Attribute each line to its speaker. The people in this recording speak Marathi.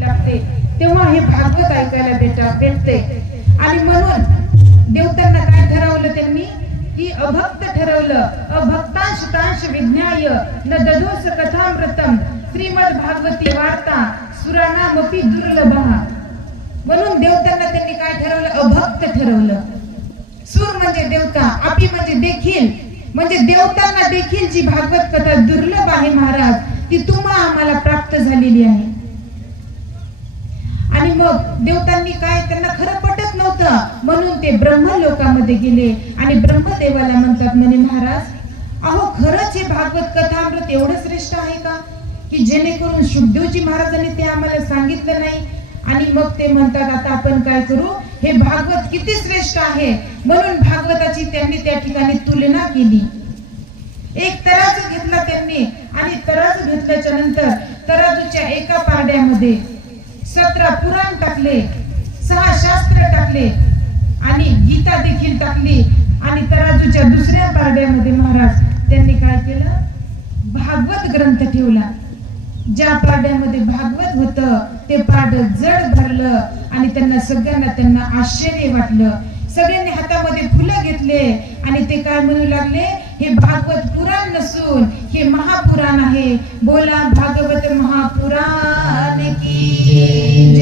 Speaker 1: लागते. तेव्हा हे भागवत ऐकायला भेटा भेटते. आणि म्हणून देवतांना काय ठरवलं त्यांनी? की अभक्त ठरवलं. अभक्तांश तांश विज्ञाय न दधोस कथामृतम. श्रीमद भागवती वार्ता सुरानामपी दुर्लभ. म्हणून देवतांना त्यांनी काय ठरवलं? अभक्त ठरवलं. सूर म्हणजे देवता आपी म्हणजे देखील. म्हणजे देवतांना देखील जी भागवत कथा दुर्लभ आहे महाराज ती तुम्हा आम्हाला प्राप्त झालेली आहे. मग देवतांनी काय त्यांना खरं पटत नव्हतं. म्हणून ते ब्रह्मलोकामध्ये गेले आणि ब्रह्मदेवाला म्हणतात म्हणे महाराज अहो खरंच हे भागवत कथामृत एवढं श्रेष्ठ आहे का? की जेणेकरून सुखदेवजी महाराजांनी ते आम्हाला सांगितलं नाही. आणि मग ते म्हणतात आता आपण काय करू? हे भागवत किती श्रेष्ठ आहे. म्हणून भागवताची त्यांनी त्या ठिकाणी तुलना केली. एक तराजू घेतला त्यांनी आणि तराजू घेतल्याच्या नंतर तराजूच्या एका पारड्यामध्ये सतरा पुराण टाकले सहा शास्त्र टाकले आणि गीता देखील टाकली. आणि तराजूच्या दुसऱ्या पारड्यामध्ये महाराज त्यांनी काय केलं? भागवत ग्रंथ ठेवला. ज्या पारड्यामध्ये भागवत होत ते पारड जड भरलं आणि त्यांना सगळ्यांना त्यांना आश्चर्य वाटलं. सगळ्यांनी हातामध्ये फुलं घेतले आणि ते काय म्हणू लागले? हे भागवत पुराण नसून हे महापुराण आहे. बोला भागवत महा